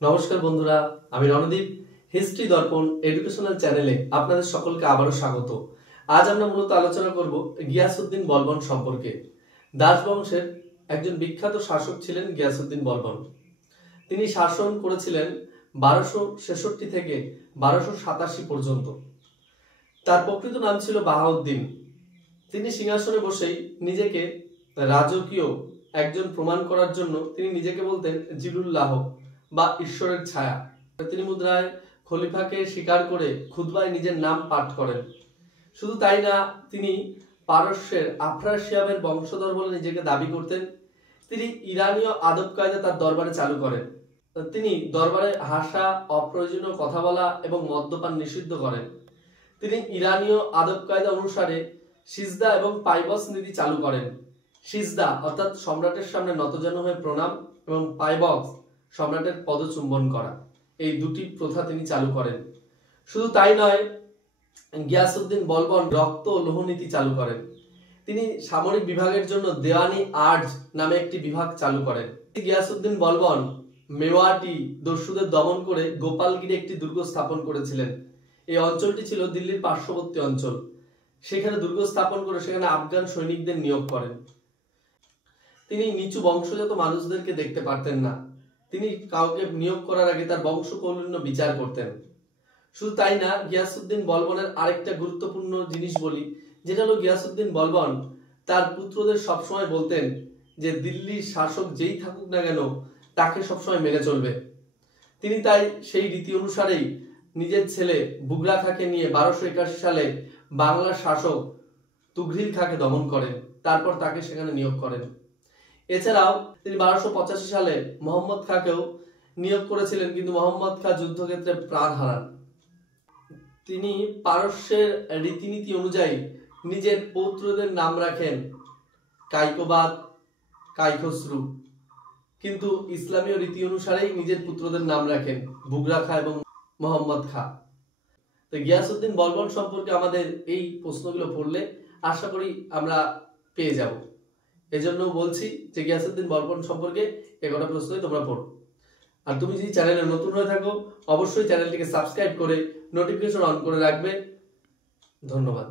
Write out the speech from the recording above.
নমস্কার বন্ধুরা, আমি রণদীপ হিস্ট্রি দর্পণ এডুকেশনাল চ্যানেলে আপনাদের সকলকে আবারও স্বাগত। আজ আমরা মূলত আলোচনা করব গিয়াসউদ্দিন বলবন সম্পর্কে। দাস বংশের একজন বিখ্যাত শাসক ছিলেন গিয়াসউদ্দিন বলবন। তিনি শাসন করেছিলেন 1266 থেকে 1287 পর্যন্ত। তার প্রকৃত নাম ছিল বাহাউদ্দিন। তিনি সিংহাসনে বসেই নিজেকে রাজকীয় একজন প্রমাণ করার জন্য তিনি নিজেকে বলতেন জিলুল্লাহ বা ঈশ্বরের ছায়া। তিনি মুদ্রায় খলিফাকে স্বীকার করে খুতবায় নিজের নাম পাঠ করেন। শুধু তাই না, তিনি পারস্যের আফরাসিয়াবের বংশধর বলে নিজেকে দাবি করতেন। তিনি ইরানীয় আদব কায়দা তার দরবারে চালু করেন। তিনি দরবারে হাসা, অপ্রয়োজনীয় কথা বলা এবং মদ্যপান নিষিদ্ধ করেন। তিনি ইরানীয় আদব কায়দা অনুসারে সিজদা এবং পাইবস নীতি চালু করেন। সিজদা অর্থাৎ সম্রাটের সামনে নতজানু হয়ে প্রণাম এবং পাইবক্স সম্রাটের পদচুম্বন করা, এই দুটি প্রথা তিনি চালু করেন। শুধু তাই নয়, গিয়াসউদ্দিন বলবন রক্ত ও লৌহ নীতি চালু করেন। তিনি সামরিক বিভাগের জন্য দেওয়ানি আর্জ নামে একটি বিভাগ চালু করেন। গিয়াসউদ্দিন বলবন মেওয়াটি দস্যুদের দমন করে গোপালগিরি একটি দুর্গ স্থাপন করেছিলেন। এই অঞ্চলটি ছিল দিল্লির পার্শ্ববর্তী অঞ্চল। সেখানে দুর্গ স্থাপন করে সেখানে আফগান সৈনিকদের নিয়োগ করেন। তিনি নিচু বংশজাত মানুষদেরকে দেখতে পারতেন না। তিনি কাউকে নিয়োগ করার আগে তার বংশকৌলিন্য বিচার করতেন। শুধু তাই না, গিয়াসউদ্দিন বলবনের আরেকটা গুরুত্বপূর্ণ জিনিস বলি, যেটা হলো গিয়াসউদ্দিন বলবন তার পুত্রদের সবসময় বলতেন যে দিল্লির শাসক যেই থাকুক না কেন তাকে সবসময় মেনে চলবে। তিনি তাই সেই রীতি অনুসারেই নিজের ছেলে বুগরা খাঁকে নিয়ে 1281 সালে বাংলার শাসক তুঘরিল খাঁকে দমন করেন। তারপর তাকে সেখানে নিয়োগ করেন। এছাড়াও তিনি 1285 সালে মোহাম্মদ খাঁকেও নিয়োগ করেছিলেন, কিন্তু মোহাম্মদ খাঁ যুদ্ধক্ষেত্রে প্রাণ হারান। তিনি পারস্যের রীতিনীতি অনুযায়ী নিজের পৌত্রদের নাম রাখেন কাইকোবাদ, কাইখসরু, কিন্তু ইসলামীয় রীতি অনুসারেই নিজের পুত্রদের নাম রাখেন বুগরা খাঁ এবং মোহাম্মদ খাঁ। তো গিয়াসউদ্দিন বলবন সম্পর্কে আমাদের এই প্রশ্নগুলো পড়লে আশা করি আমরা পেয়ে যাব। এজন্য বলছি যে গিয়াসউদ্দিন বলবন সম্পর্কে এগারোটা প্রশ্নই তোমরা পড়ো। আর তুমি যদি চ্যানেলে নতুন হয়ে থাকো অবশ্যই চ্যানেলটিকে সাবস্ক্রাইব করে নোটিফিকেশন অন করে রাখবে। ধন্যবাদ।